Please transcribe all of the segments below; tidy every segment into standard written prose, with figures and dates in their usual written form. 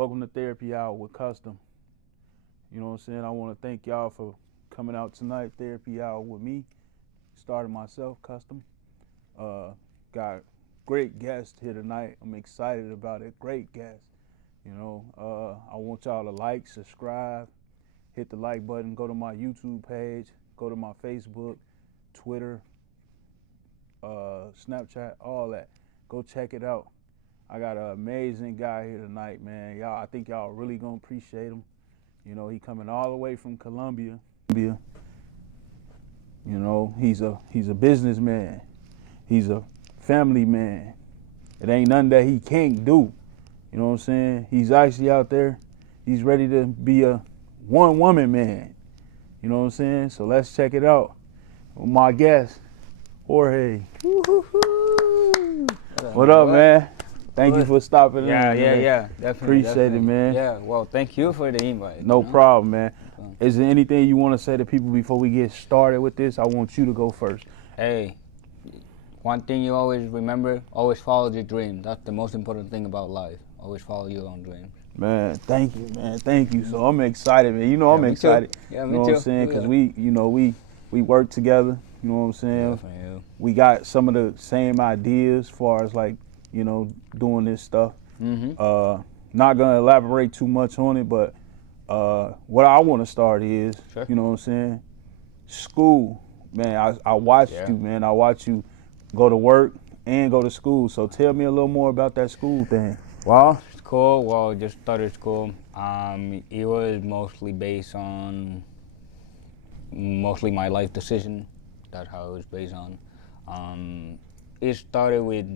Welcome to Therapy Hour with Kustom. You know what I'm saying? I want to thank y'all for coming out tonight, Therapy Hour with me. Started myself, Kustom. Got great guests here tonight. I'm excited about it. Great guests. You know, I want y'all to like, subscribe, hit the like button, go to my YouTube page, go to my Facebook, Twitter, Snapchat, all that. Go check it out. I got an amazing guy here tonight, man. I think y'all really gonna appreciate him. You know, he coming all the way from Colombia. You know, he's a businessman. He's a family man. It ain't nothing that he can't do. You know what I'm saying? He's actually out there. He's ready to be a one-woman man. You know what I'm saying? So let's check it out. My guest, Jorge. What up, man? Thank you for stopping in. Yeah, definitely. Appreciate it, man. Yeah, well, thank you for the invite. No problem, man. Is there anything you want to say to people before we get started with this? I want you to go first. Hey, one thing you always remember, always follow your dream. That's the most important thing about life. Always follow your own dream. Man, thank you, man. Thank you. So I'm excited, man. You know I'm excited. Yeah, me too. You know what I'm saying? Because we work together. You know what I'm saying? Definitely. We got some of the same ideas as far as like, you know, doing this stuff. Mm-hmm. Not gonna elaborate too much on it, but what I want to start is, you know what I'm saying? School, man. I watched you, man. I watched you go to work and go to school. So tell me a little more about that school thing. Well, school. Well, just started school. It was mostly based on my life decision. That's how it was based on. It started with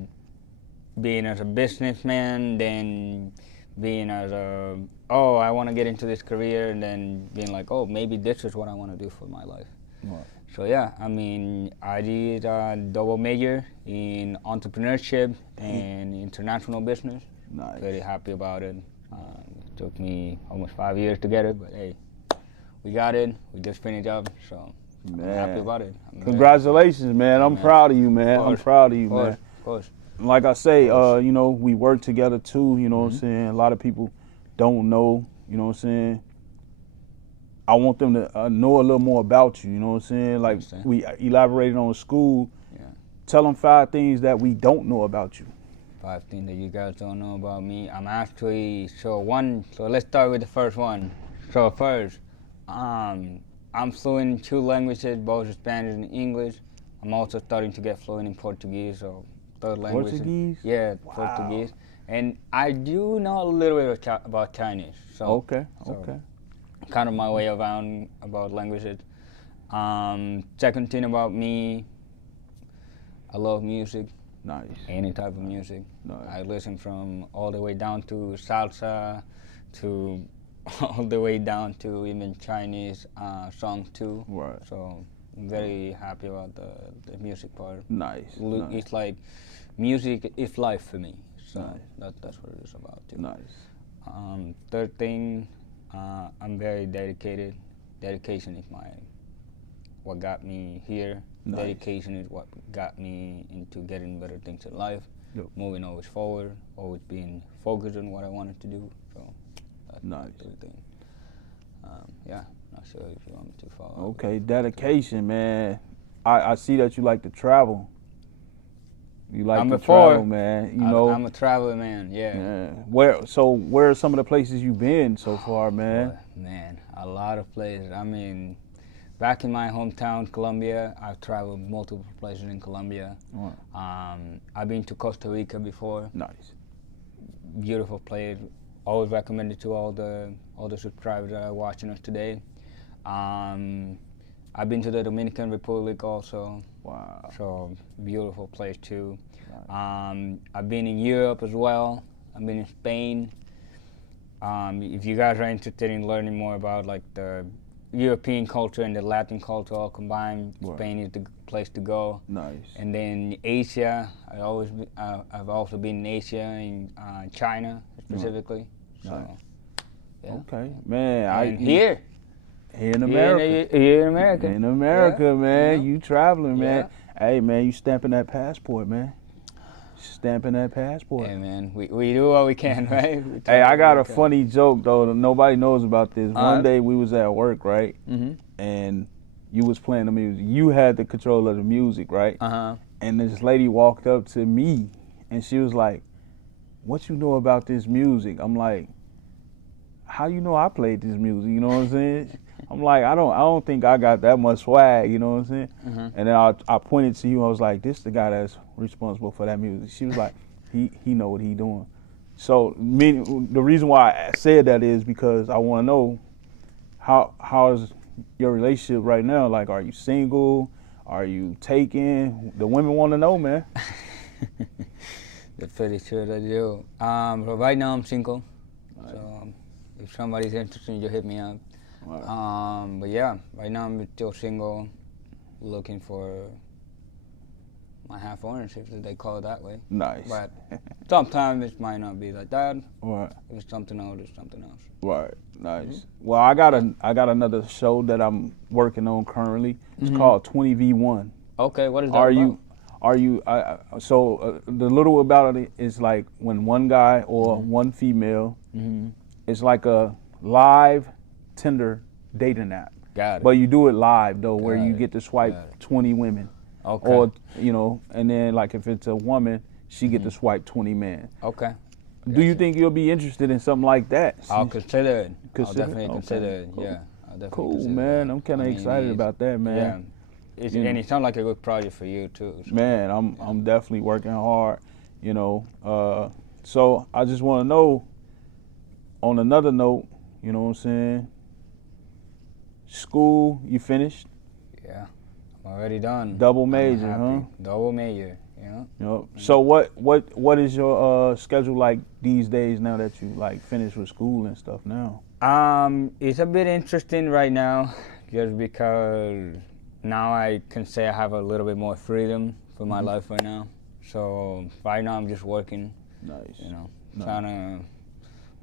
being as a businessman, then being as I want to get into this career, and then being like, oh, maybe this is what I want to do for my life. Right. So yeah, I mean, I did a double major in entrepreneurship and international business. Nice. Very happy about it. It took me almost 5 years to get it, but hey, we got it. We just finished up, so man. I'm happy about it. Congratulations, man. I'm proud of you, man. I'm proud of you, man. Of course. Like I say, you know, we work together too, you know what I'm saying? A lot of people don't know, you know what I'm saying? I want them to know a little more about you, you know what I'm saying? Like we elaborated on school. Yeah. Tell them 5 things that we don't know about you. 5 things that you guys don't know about me. I'm actually, so let's start with the first one. So first, I'm fluent in 2 languages, both Spanish and English. I'm also starting to get fluent in Portuguese, so third language. Portuguese? Yeah, wow. Portuguese. And I do know a little bit about Chinese. So, okay. Kind of my way around about languages. Second thing about me, I love music. Nice. Any type of music. Nice. I listen from all the way down to salsa, to all the way down to even Chinese songs too. Right. So I'm very happy about the music part. Nice. It's like music is life for me. So nice. That's what it is about too. Nice. Third thing, I'm very dedicated. Dedication is what got me here. Nice. Dedication is what got me into getting better things in life. Yep. Moving always forward, always being focused on what I wanted to do. So that's everything. Yeah, not sure if you want me to follow. Okay, dedication, man. I see that you like to travel. You like to travel, man. You know, I'm a traveler, man. Yeah. Where are some of the places you've been so far, man? Boy, man, a lot of places. I mean, back in my hometown, Colombia, I've traveled multiple places in Colombia. Right. I've been to Costa Rica before. Nice. Beautiful place. Always recommend it to all the subscribers that are watching us today. I've been to the Dominican Republic also. Wow. So beautiful place too. Nice. I've been in Europe as well. I've been in Spain. If you guys are interested in learning more about like the European culture and the Latin culture all combined, right. Spain is the place to go. Nice. And then Asia, I've also been in Asia, in China specifically. Nice. So, yeah. Okay, man. Here in America. Here in America. In America, man. Yeah. You traveling, man. Hey, man, you stamping that passport, man. Stamping that passport. Hey man, we do what we can, right? Hey, I got a funny joke though. Nobody knows about this. One day we was at work, right? And you was playing the music. You had the control of the music, right? And this lady walked up to me, and she was like, "What you know about this music?" I'm like, "How you know I played this music?" You know what I'm saying? I'm like, I don't think I got that much swag. You know what I'm saying? And then I pointed to you. I was like, "This the guy that's responsible for that music." She was like, "He know what he doing." So the reason why I said that is because I want to know how is your relationship right now? Like, are you single? Are you taken? The women want to know, man. That's pretty sure that you. So right now I'm single. Right. So if somebody's interested, you hit me up. Right. But yeah, right now I'm still single, looking for my half ownership, if they call it that way. Nice. But sometimes it might not be like that. Right. If it's something else, it's something else. Right. Nice. Well, I got another show that I'm working on currently. It's called 20v1. Okay. What is that about? The little about it is like when one guy or one female, it's like a live Tinder dating app. Got it. But you do it live though, where you get to swipe 20 women. Okay. Or and then like if it's a woman, she get to swipe 20 men. Okay. Do you think you'll be interested in something like that? I'll consider it. I'll definitely consider it. Cool. Yeah. I'll definitely cool, man. I'm kind of excited about that, man. Yeah. And it sounds like a good project for you too. So. Man, I'm definitely working hard. So I just want to know. On another note, you know what I'm saying? School, you finished? Yeah, I'm already done. Double major, huh? Double major, yeah. Yep. So what is your schedule like these days now that you like finished with school and stuff now? It's a bit interesting right now, just because now I can say I have a little bit more freedom for my life right now. So right now I'm just working. Nice. Trying to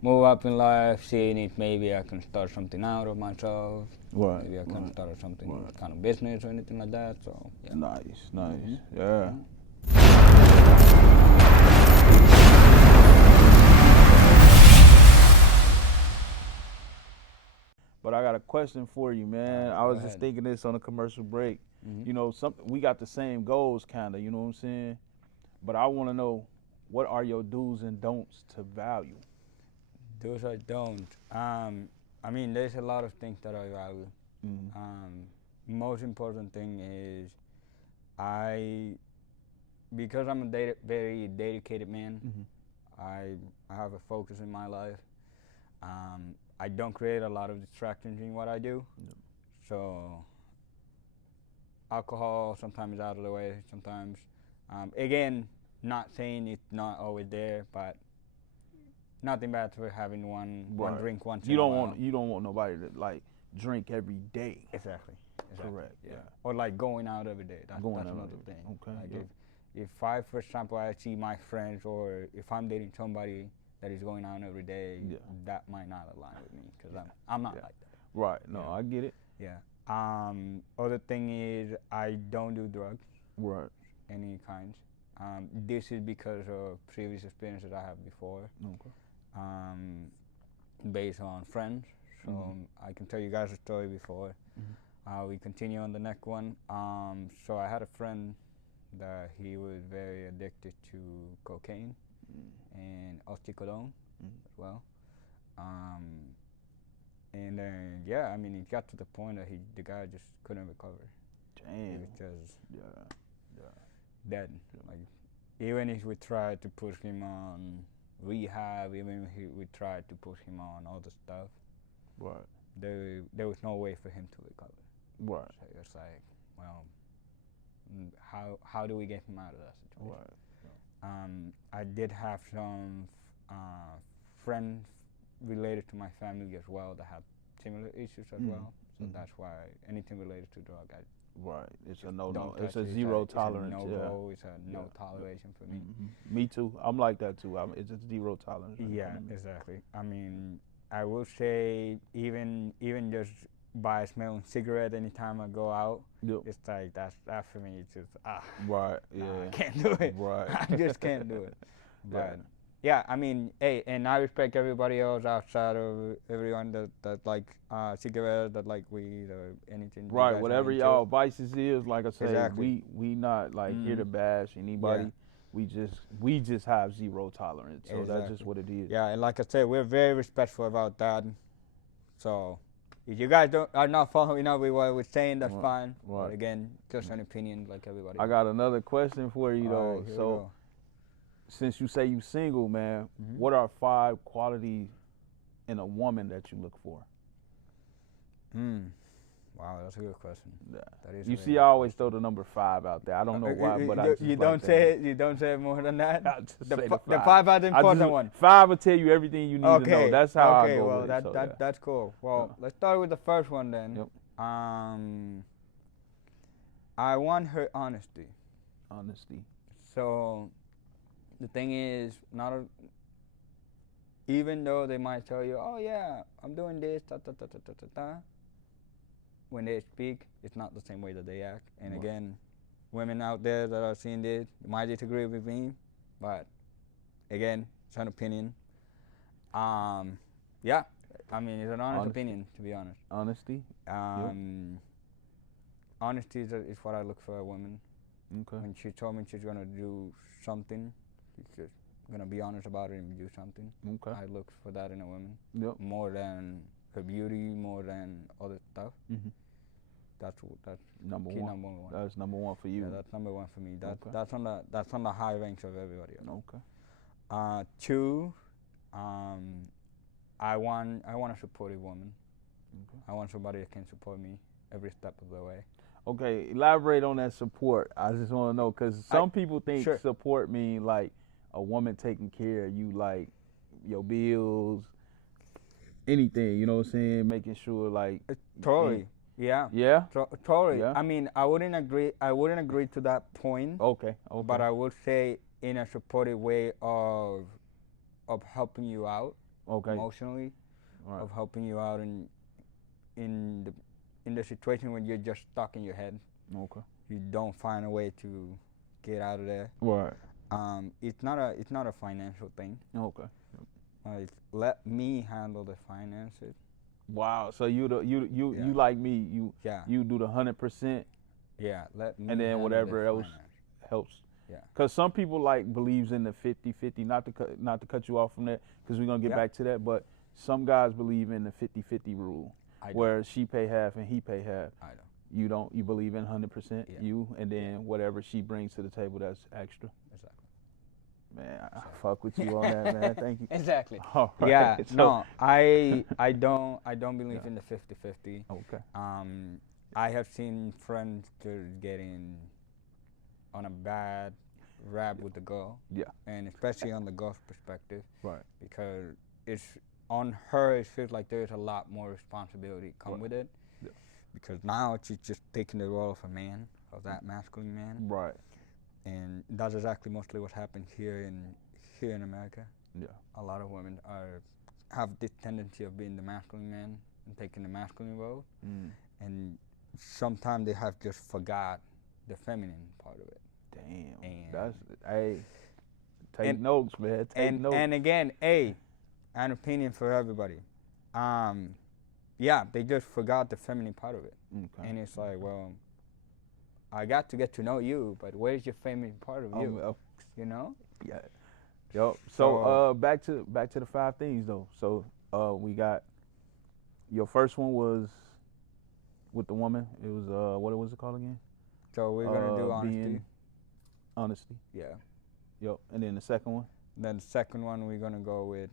move up in life, seeing if maybe I can start something out of myself. Right. Maybe I can start something kind of business or anything like that. So yeah. Nice. Yeah. But I got a question for you, man. I was just thinking this on a commercial break. We got the same goals, kind of. You know what I'm saying? But I want to know, what are your do's and don'ts to value? Do's or don'ts. There's a lot of things that I value. Most important thing is because I'm a very dedicated man, I have a focus in my life. I don't create a lot of distractions in what I do. So alcohol sometimes is out of the way, sometimes. Again, not saying it's not always there, but nothing bad for having one drink once in a while. You don't want nobody to like drink every day. Exactly. Correct. Yeah. Or like going out every day. That's another thing. Okay. Like if I, for example, I see my friends, or if I'm dating somebody that is going out every day, that might not align with me, because I'm not like that. Right. No, I get it. Yeah. Other thing is I don't do drugs. Right. Any kinds. This is because of previous experiences I have before. Okay. Based on friends. So I can tell you guys a story before. We continue on the next one. So I had a friend that he was very addicted to cocaine and oxycodone as well. And then it got to the point that the guy just couldn't recover. Damn. He was just dead. Like, even if we tried to push him on rehab, even if we tried to push him on all the stuff, there was no way for him to recover. Right. So it's like, well, how do we get him out of that situation? Right. I did have some friends related to my family as well that have similar issues as well. So that's why anything related to drug, it's a no. It's a zero tolerance. It's a no-go. It's a no toleration for me. Me too. I'm like that too. It's a zero tolerance. Yeah, exactly. I will say even just by smelling cigarette anytime I go out. Yep. It's like that for me. It's just Right. nah, Yeah. I can't do it. Right. I just can't do it. But Yeah. yeah, I mean, hey, and I respect everybody else outside of everyone that like cigarettes, that like weed or anything. you Right. guys are Whatever into. y'all vices is, like I say, Exactly. we not like here to bash anybody. Yeah. We just have zero tolerance. So that's just Exactly. what it is. Yeah, and like I said, we're very respectful about that. So if you guys are not following up with what we're saying, that's fine. Right. But again, just an opinion, like everybody. I got another question for you though. Right, here we So go. since you say you single, man, Mhm. what are 5 qualities in a woman that you look for? Wow, that's a good question. Yeah. That is. You a see, very I good always question. throw the number 5 out there. I don't know why, but I just you like don't that. say it. You don't say it more than that. I just say The the 5. 5 are the important one. 5 will tell you everything you need to know. That's how I go well, with it. So, that's cool. Well, let's start with the first one then. Yep. I want her honesty. Honesty. So, the thing is, even though they might tell you, "Oh yeah, I'm doing this," when they speak, it's not the same way that they act. And again, women out there that are seeing this might disagree with me, but again, it's an opinion. Yeah, I mean, it's an honest opinion, to be honest. Honesty. Honesty is what I look for a woman. Okay. When she told me she's gonna do something, she's just gonna be honest about it and do something. Okay. I look for that in a woman. Yep. More than her beauty, more than other stuff. Mm-hmm. That's number key one. number one. That's number one for you. Yeah, that's number one for me. Okay. That's on the high ranks of everybody else. Okay. 2, I want a supportive woman. Okay. I want somebody that can support me every step of the way. Okay, elaborate on that support. I just want to know, because some people think support mean like a woman taking care of you, like your bills, anything, you know what I'm saying? Making sure like totally. Yeah. Yeah? Totally. Yeah. I mean, I wouldn't agree to that point. Okay. But I would say in a supportive way of helping you out emotionally, of helping you out in the situation when you're just stuck in your head. Okay. You don't find a way to get out of there. Right. It's not a financial thing. Okay. It's let me handle the finances. Wow. So you like me. You do the 100%. Yeah. Let me. And then whatever else helps. Yeah. Because some people like believes in the 50-50. Not to cut you off from that, because we're gonna get back to that. But some guys believe in the 50-50 rule, where she pay half and he pay half. I don't. You don't. You believe in 100%. Yeah. You, and then whatever she brings to the table, that's extra. Exactly. Man, I fuck with you on that, man. Thank you. Exactly. All right. Yeah. So, No, I don't believe in the 50-50. Okay. I have seen friends just getting on a bad rap with the girl. Yeah. And especially on the girl's perspective. Right. Because it's on her. It feels like there's a lot more responsibility come with it. Yeah. Because now she's just taking the role of a man, of that masculine man. Right. And that's exactly mostly what happened here in America. Yeah. A lot of women have this tendency of being the masculine man and taking the masculine role, and sometimes they have just forgot the feminine part of it. Damn. And take notes, man. Take notes. And again, an opinion for everybody. Yeah, they just forgot the feminine part of it. Okay. And it's like, well, I got to get to know you, but where's your feminine part of you? You know? Yeah. Yep. So back to the 5 things though. So we got your first one was with the woman. It was what was it called again? So we're gonna do honesty. Honesty. Yeah. Yep. And then the second one. Then the second one we're gonna go with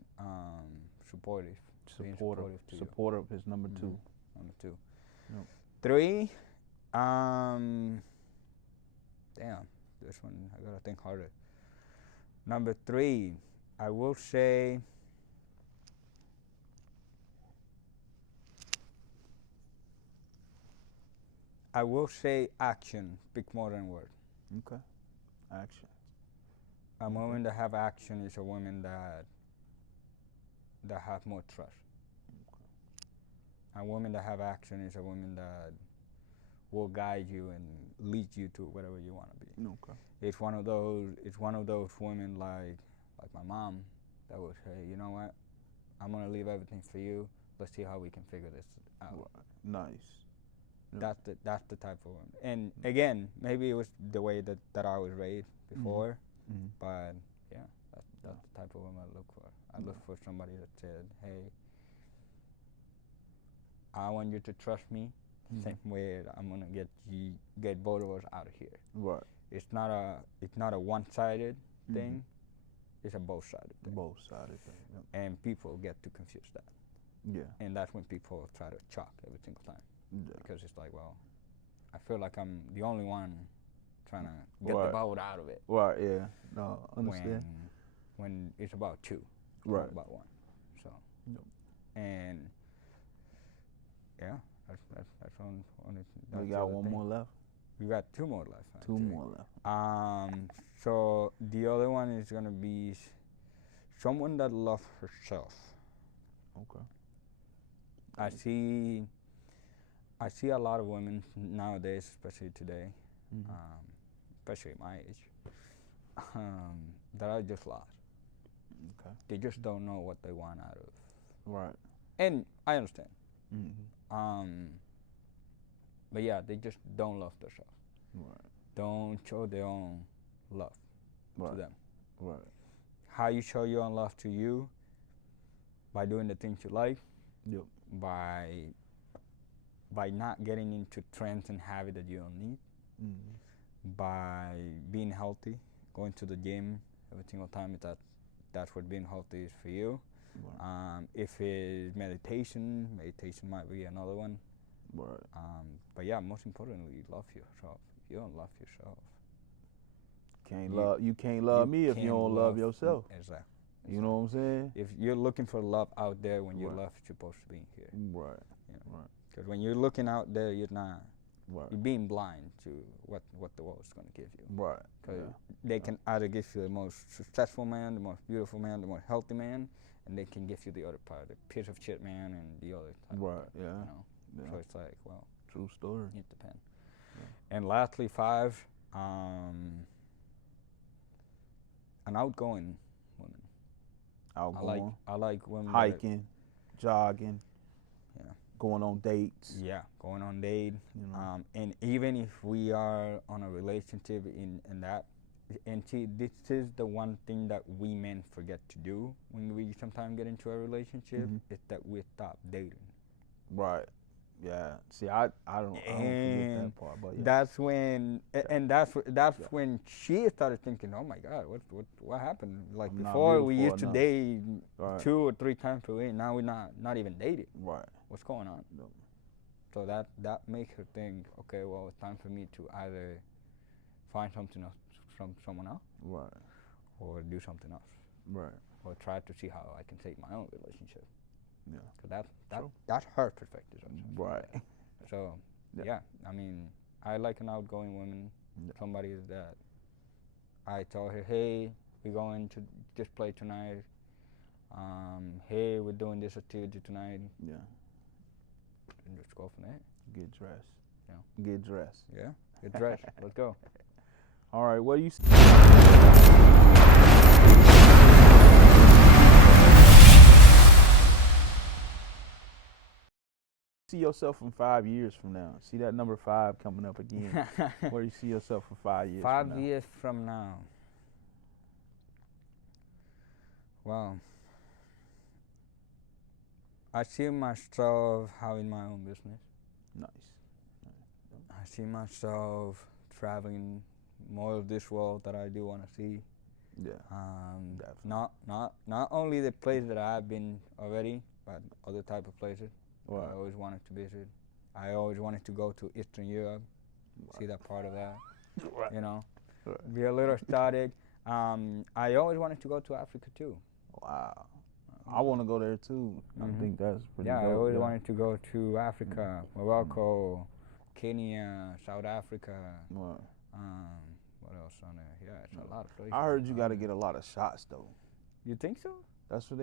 supportive. Supportive is number 2. Number 2. Yep. 3. Damn, this one I gotta think harder. Number 3, I will say action speak more than words. Okay. Action. A woman that have action is a woman that have more trust. A woman that have action is a woman that will guide you and lead you to whatever you want to be. Okay. It's one of those. It's one of those women like my mom that would say, you know what, I'm gonna leave everything for you. Let's see how we can figure this out. Right. Nice. Yeah. That's the type of woman. And again, maybe it was the way that I was raised before, but yeah, that's the type of woman I look for. I look for somebody that said, hey, I want you to trust me. Same way I'm gonna get both of us out of here. Right. It's not a one-sided thing. It's a both-sided thing. Both-sided thing. Yep. And people get to confuse that. Yeah. And that's when people try to chalk every single time. Yeah. Because it's like, well, I feel like I'm the only one trying to get the boat out of it. Right. Yeah. No, understand. When it's about two. Right. Not about one. So. Yep. And yeah, that's on it. We got one more left. We got two more left. Two more left. So the other one is gonna be someone that loves herself. Okay. I see a lot of women nowadays, especially today, especially my age, that are just lost. Okay. They just don't know what they want out of. Right. And I understand. But yeah, they just don't love themselves. Right. Don't show their own love to them. Right. How you show your own love to you? By doing the things you like. Yep. By not getting into trends and habits that you don't need. By being healthy, going to the gym every single time. That's what being healthy is for you. Right. If it's meditation might be another one. Right. But yeah, most importantly, love yourself. If you don't love yourself, you can't love me if you don't love yourself. Exactly. You know what I'm saying? If you're looking for love out there, when your love is supposed to be here. Right. You know? Right. Because when you're looking out there, you're not. Right. You're being blind to what the world is going to give you. Right. Because they can either give you the most successful man, the most beautiful man, the most healthy man, and they can give you the other part, the piece of shit man, and the other type. Right. Yeah. You know? Yeah. So it's like, well, true story. It depends. Yeah. And lastly, 5, an outgoing woman. Outgoing. I like women. Hiking, jogging. Yeah. Going on dates. Yeah, going on date. You know. And even if we are on a relationship in that, and see, this is the one thing that we men forget to do when we sometimes get into a relationship, is that we stop dating. Right. Yeah. See, I don't forget that part, but yeah. That's when, and that's when she started thinking, oh my God, what happened? Like before, we used to date 2 or 3 times per week. Now we're not even dating. Right. What's going on? No. So that makes her think, okay, well, it's time for me to either find something else from someone else, right, or do something else, right, or try to see how I can save my own relationship. Yeah. Because that's her perspective. Right. So yeah, I mean, I like an outgoing woman, somebody that I tell her, hey, we're going to this play tonight. Hey, we're doing this activity tonight. Yeah. And just go from there. Get dressed. Yeah. Get dressed. Yeah. Get dressed. Let's go. All right. What do you see yourself from 5 years from now? See that number 5 coming up again. Where do you see yourself for 5 years? 5 years from now. Well, I see myself having my own business. Nice. I see myself traveling more of this world that I do want to see. Yeah. Not only the places that I've been already, but other type of places. Right. I always wanted to visit. I always wanted to go to Eastern Europe, see that part of that. Right. You know, be a little static. I always wanted to go to Africa too. Wow. I want to go there too. I think that's pretty dope. I always wanted to go to Africa, Morocco, Kenya, South Africa. Right. What else on there? Yeah, it's a lot of places. I heard you got to get a lot of shots though. You think so? That's what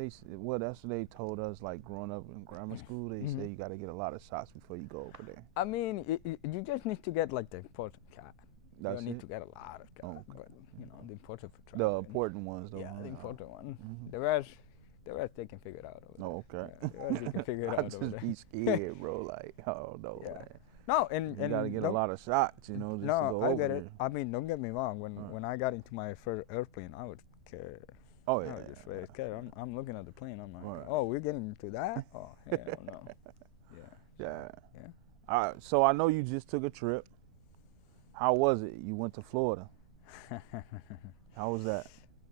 that's what they told us. Like growing up in grammar school, they say you got to get a lot of shots before you go over there. I mean, you just need to get like the important cat. You That's don't need it? to get a lot of cats, Okay. but you know the important for The traveling. important ones, though. Yeah, huh? the important one. Mhm. The rest they can figure it out over there. Oh, okay. Yeah, the rest they can figure it I out over just there. be scared, bro. Like, oh no, Yeah. man. No, and You got to get a lot of shots, you know, just to no, go I over get there. it. I mean, don't get me wrong. When Right. when I got into my first airplane, I was scared. Oh I yeah. was just very scared. I'm looking at the plane. I'm like, Right. oh, we're getting into that? Oh, hell no. Yeah. Yeah. Yeah. All right. So I know you just took a trip. How was it? You went to Florida. How was that?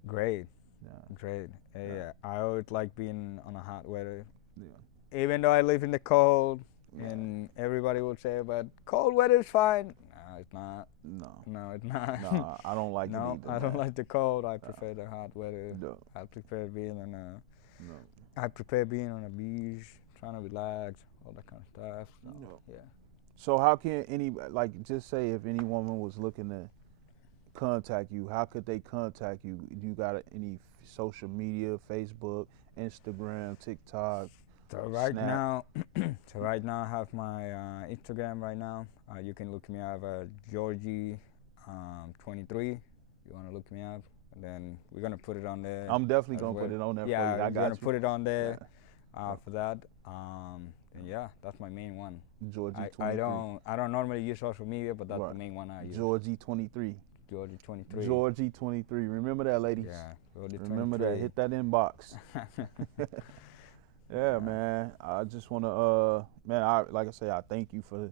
Great. Yeah. Great. Yeah. Yeah. I always like being on a hot weather. Yeah. Even though I live in the cold, Yeah. and everybody will say, but cold weather is fine. No, it's not. No. No, it's not. Nah, I don't like it No, either. I don't man. like the cold. I prefer the hot weather. No. I prefer being on No. I prefer being on a beach, trying to relax, all that kind of stuff. So, No. yeah. So how can just say if any woman was looking to contact you, how could they contact you? Do you got any social media, Facebook, Instagram, TikTok? So right Snap. now, I have my Instagram right now. You can look me up at Georgie 23. You want to look me up, and then we're gonna put it on there. I'm definitely as gonna well. put it on there Yeah, for you. I we're got gonna you. put it on there Yeah. for that. And yeah, that's my main one. Georgie 23. I don't normally use social media, but that's Right. the main one I use. Georgie 23. Georgie 23. Georgie 23. Remember that, ladies. Yeah, Georgie Remember that. 23. Hit that inbox. Yeah, man. I just want to, like I say, I thank you for,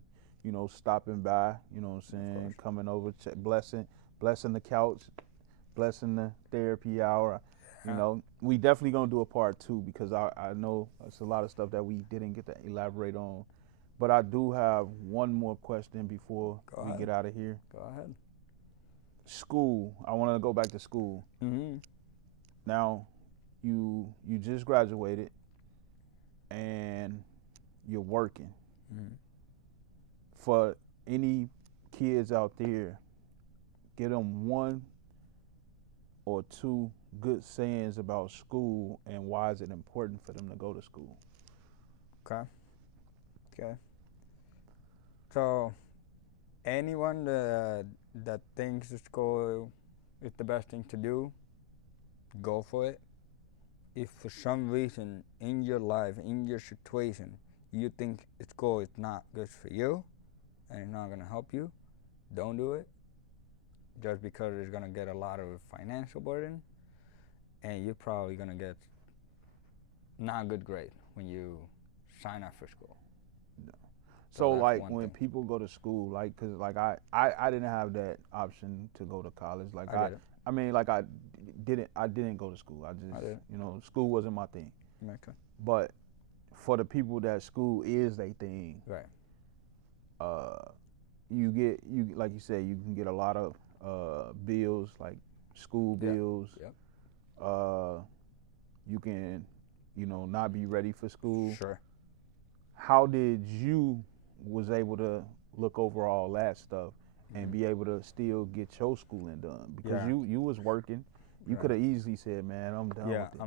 stopping by. You know what I'm saying? Coming over, blessing the couch, blessing the therapy hour. You know, we definitely gonna do a part 2 because I know it's a lot of stuff that we didn't get to elaborate on. But I do have one more question before Go we ahead. get out of here. Go ahead. School. I want to go back to school. Mm-hmm. Now, you just graduated, and you're working. Mm-hmm. For any kids out there, get them 1 or 2 good sayings about school and why is it important for them to go to school. Okay. So, anyone that thinks school is the best thing to do, go for it. If for some reason in your life, in your situation, you think school is not good for you and it's not going to help you, don't do it. Just because it's going to get a lot of financial burden and you're probably going to get not a good grade when you sign up for school. So that's like one when thing. people go to school, like, cause like I didn't have that option to go to college. Like I get it. I didn't go to school. I just, did. school wasn't my thing. Okay. But for the people that school is their thing, Right. you like you said, you can get a lot of bills, like school Yeah. bills. Yep. You can, not be ready for school. Sure. How did you was able to look over all that stuff and be able to still get your schooling done? Because Yeah. you was working. You Right. could have easily said, "Man, I'm done Yeah, with it."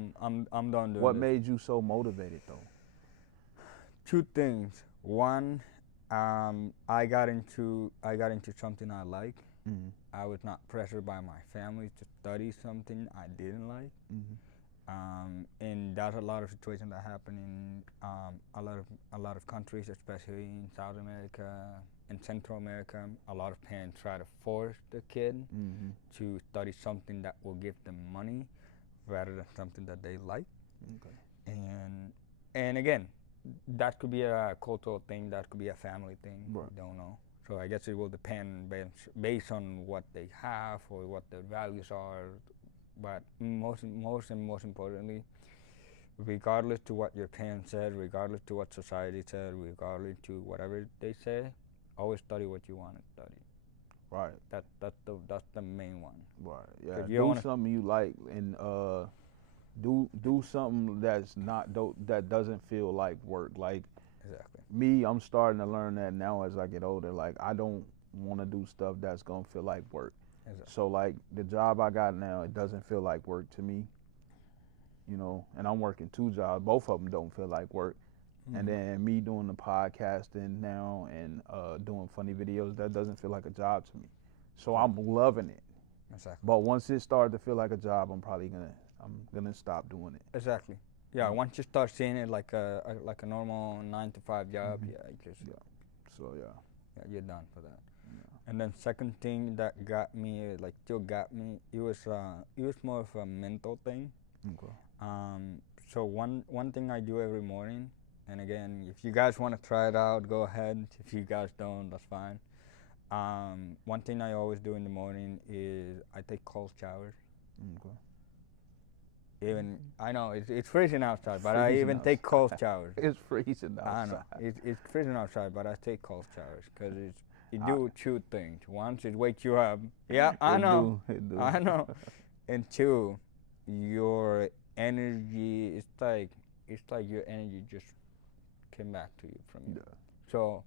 I'm done doing What this. made you so motivated though? 2 things. One, I got into something I like. Mm-hmm. I was not pressured by my family to study something I didn't like. Mm-hmm. And that's a lot of situations that happen in a lot of countries, especially in South America and Central America. A lot of parents try to force the kid Mm-hmm. to study something that will give them money rather than something that they like. Okay. And again, that could be a cultural thing, that could be a family thing. Right. We don't know. So I guess it will depend based on what they have or what their values are. But most importantly, regardless to what your parents said, regardless to what society said, regardless to whatever they say, always study what you want to study. Right. That's the main one. Right. Yeah. 'Cause you Do wanna- something you like and do something that's not that doesn't feel like work. Like Exactly. me, I'm starting to learn that now as I get older. Like I don't want to do stuff that's gonna feel like work. Exactly. So like the job I got now, it doesn't feel like work to me. you know, and I'm working 2 jobs. Both of them don't feel like work. And then me doing the podcasting now and doing funny videos, that doesn't feel like a job to me. So I'm loving it. Exactly. But once it started to feel like a job, I'm gonna stop doing it. Exactly. Yeah. Once you start seeing it like a normal 9 to 5 job, So yeah. Yeah, you're done for that. And then second thing that got me, like still got me, it was more of a mental thing. Okay. So one thing I do every morning, and again, if you guys want to try it out, go ahead. If you guys don't, that's fine. One thing I always do in the morning is I take cold showers. Okay. Even I know it's freezing outside, but I Freezing even take cold showers. It's freezing outside. I know it's freezing outside, but I take cold showers because it do 2 things. One, it wakes you up. Yeah, I know. It do. I know. And 2, your energy. It's like your energy just came back to you from you. Yeah. So,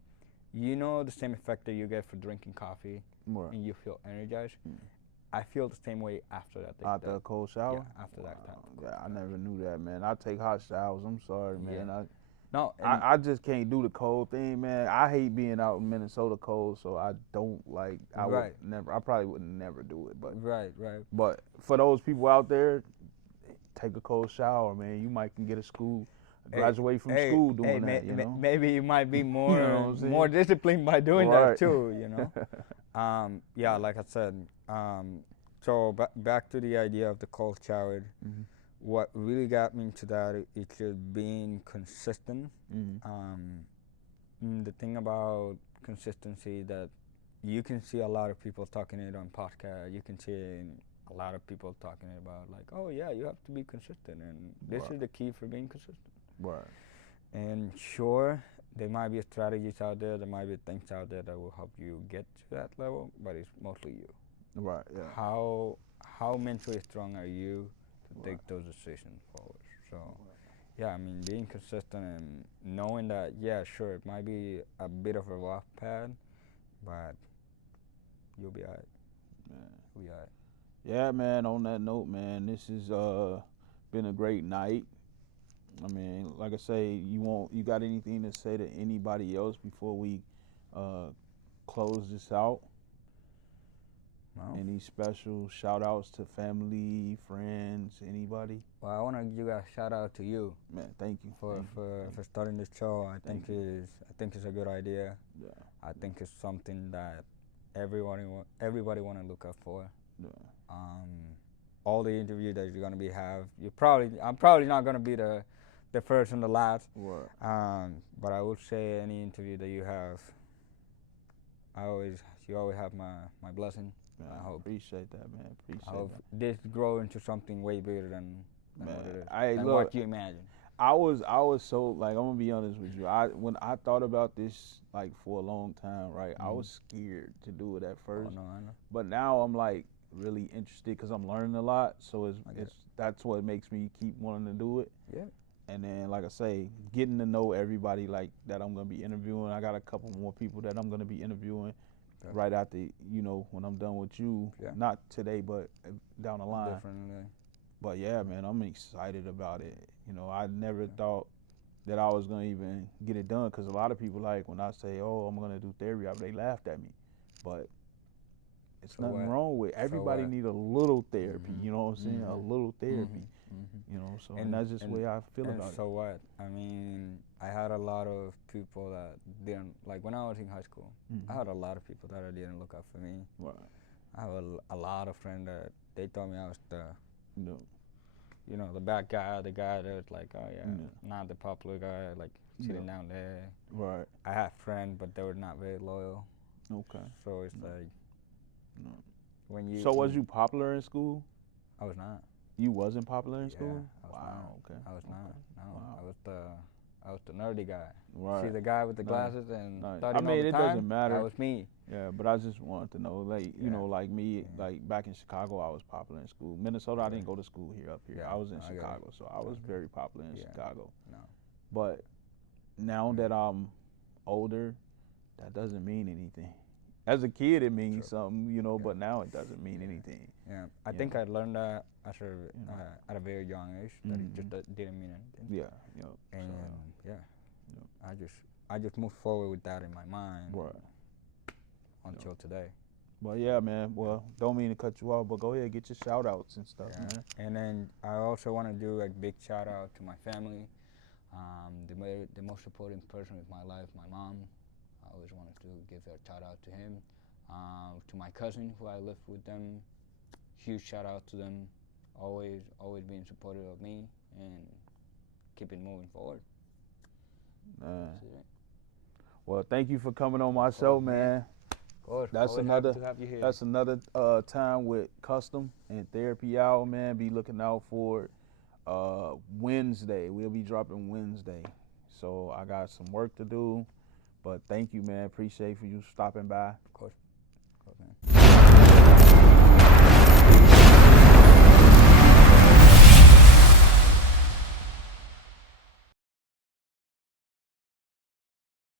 you know the same effect that you get for drinking coffee, Right. and you feel energized. I feel the same way after that. After a cold shower? Yeah, after that time. Yeah, I never knew that, man. I take hot showers. I'm sorry, man. Yeah. No, I just can't do the cold thing, man. I hate being out in Minnesota cold, so I don't like. I would never. I probably would never do it, but right. But for those people out there, take a cold shower, man. You might can get graduate from school doing that. You know, maybe you might be more You know what I'm saying? more disciplined by doing that Right. too. You know. Yeah, like I said. So back to the idea of the cold shower. What really got me into that is just being consistent. The thing about consistency that you can see a lot of people talking it on podcast. You can see a lot of people talking about like, oh yeah, you have to be consistent, and this is the key for being consistent. Right. And sure, there might be strategies out there, there might be things out there that will help you get to that level, but it's mostly you. Right. Yeah. How mentally strong are you to take those decisions forward? So, yeah, I mean, being consistent and knowing that, yeah, sure, it might be a bit of a rough path, but you'll be alright. You'll be alright. Yeah, man. On that note, man, this has been a great night. I mean, like I say, you got anything to say to anybody else before we close this out? No. Any special shout outs to family, friends, anybody? Well, I want to give a shout out to you. Man, thank you for starting this show. I think it's a good idea. Yeah. I think it's something that everybody want to look up for. Yeah. All the interviews that you're gonna I'm probably not gonna be the first and the last. Right. But I would say any interview that you have, you always have my blessing. Man, I hope. Appreciate that, man. I hope this grow into something way bigger than what it is. Look, what you imagine. I was so, like, I'm gonna be honest with you. When I thought about this like for a long time, right? I was scared to do it at first. Oh, no, I know. But now I'm like really interested because I'm learning a lot. So that's what makes me keep wanting to do it. Yeah. And then, like I say, getting to know everybody like that I'm gonna be interviewing. I got a couple more people that I'm gonna be interviewing right after, when I'm done with you. Yeah. Not today, but down the line. Definitely. But yeah, man, I'm excited about it. I never thought that I was gonna even get it done, because a lot of people, like, when I say, oh, I'm gonna do therapy, they laughed at me. But it's nothing wrong with everybody need a little therapy. You know what I'm saying? A little therapy. So and that's just the way I feel about it. So what? I mean, I had a lot of people that didn't, like, when I was in high school, I had a lot of people that didn't look up for me. Right. I have a lot of friends that they told me I was the No. the bad guy, the guy that was like, oh yeah, not the popular guy, like sitting down there. Right. I had friends, but they were not very loyal. Okay. So it's like, when you. So was you popular in school? I was not. You wasn't popular in school? I was Wow. not. Okay. I was not. No, Wow. I was the nerdy guy. Right. See the guy with the glasses and Nice. studying all the it time? doesn't matter. That was me. Yeah, but I just wanted to know, like, like me, like back in Chicago, I was popular in school. Minnesota, I didn't go to school up here. Yeah, I was in I get it. Chicago, so I was very popular in Chicago. No. But now that I'm older, that doesn't mean anything. As a kid, it means something, you know, but now it doesn't mean anything. Yeah, I think I learned that at a very young age that it just didn't mean anything. Yeah, you know. And so, I just moved forward with that in my mind until today. Well, yeah, man. Well, don't mean to cut you off, but go ahead, get your shout outs and stuff, man. And then I also want to do a big shout out to my family. The most supporting person in my life, my mom. I always wanted to give a shout out to him. To my cousin who I live with them, huge shout out to them. Always being supportive of me and keeping moving forward. Well, thank you for coming on my show, man. That's another time with Kustom and Therapy Hour, man. Be looking out for it. Wednesday. We'll be dropping Wednesday. So I got some work to do. But thank you, man. Appreciate for you stopping by. Of course.